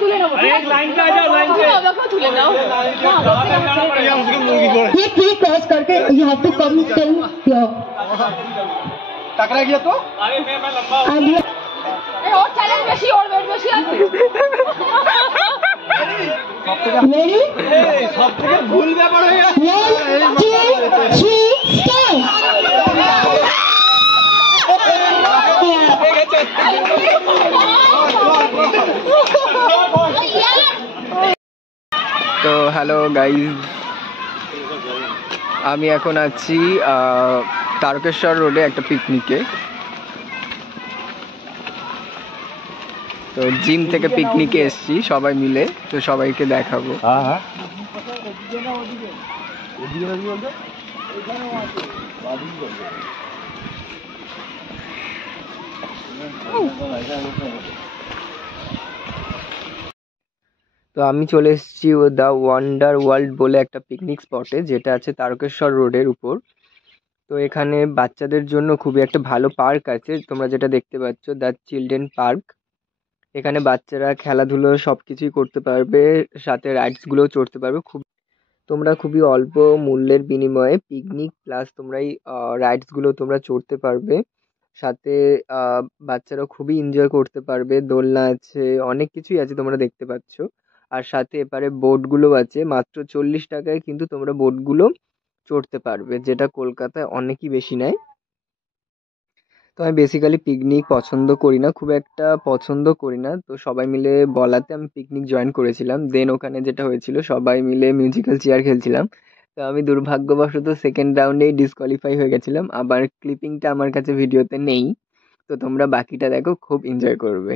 तुले ना अरे एक लाइन पे आ जाओ लाइन पे क्यों तुले ना ये क्लिक क्रॉस करके you have to come till here टकरा गया तो अरे मैं लंबा हूं अरे और चैलेंज बेसी और वेट बेसी रेडी सब থেকে ভুল ব্যাপার হয়ে গেছে 1 2 3 स्टार्ट তো হ্যালো গাইজ, আমি এখন আছি তারকেশ্বর রোডে একটা পিকনিকে। তো জিম থেকে পিকনিকে এসেছি সবাই মিলে, তো সবাইকে দেখাবো। তো আমি চলে এসেছি দ্য ওয়ান্ডার ওয়ার্ল্ড বলে একটা পিকনিক স্পটে, যেটা আছে তারকেশ্বর রোডের উপর। তো এখানে বাচ্চাদের জন্য খুবই একটা ভালো পার্ক আছে, তোমরা যেটা দেখতে পাচ্ছ দ্য চিলড্রেন পার্ক। এখানে বাচ্চারা খেলাধুলো সব কিছুই করতে পারবে, সাথে রাইডসগুলোও চড়তে পারবে। তোমরা খুবই অল্প মূল্যের বিনিময়ে পিকনিক প্লাস তোমরা এই রাইডসগুলো তোমরা চড়তে পারবে। সাথে বাচ্চারা খুবই এনজয় করতে পারবে, দোলনা আছে, অনেক কিছুই আছে তোমরা দেখতে পাচ্ছ। আর সাথে এপারে বোটগুলো আছে, মাত্র 40 টাকায় কিন্তু তোমরা বোটগুলো চড়তে পারবে, যেটা কলকাতায় অনেকই বেশি নেয়। তো আমি বেসিক্যালি পিকনিক পছন্দ করি না, খুব একটা পছন্দ করি না। তো সবাই মিলে বলাতে আমি পিকনিক জয়েন করেছিলাম। দেন ওখানে যেটা হয়েছিল, সবাই মিলে মিউজিক্যাল চেয়ার খেলছিলাম। তো আমি দুর্ভাগ্যবশত সেকেন্ড রাউন্ডেই ডিসকোয়ালিফাই হয়ে গেছিলাম। আবার ক্লিপিংটা আমার কাছে ভিডিওতে নেই, তো তোমরা বাকিটা দেখো, খুব এনজয় করবে।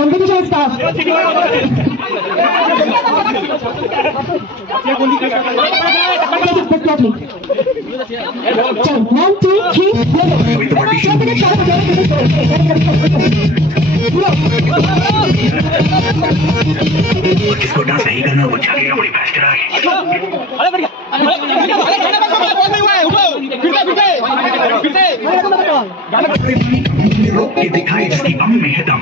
Competition start. One, two, three, जिसको डांस नहीं करना वो जागेगा बड़ी फास्ट रहा है। रोक के दिखाए इसकी अम में है दम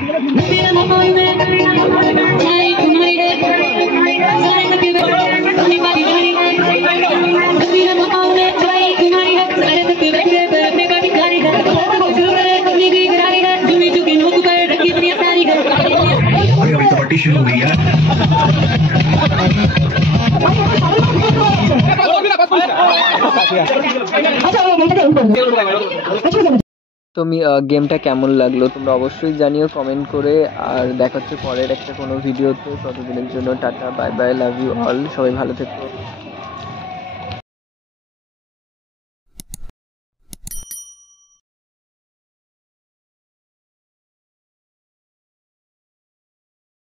पार्टी शुरू हो गई है তো গেমটা কেমন লাগলো তোমরা অবশ্যই জানিও কমেন্ট করে। আর দেখা হচ্ছে পরের একটা কোনো ভিডিওতে, ততদিনের জন্য tata, bye bye, love you all, সবাই ভালো থেকো।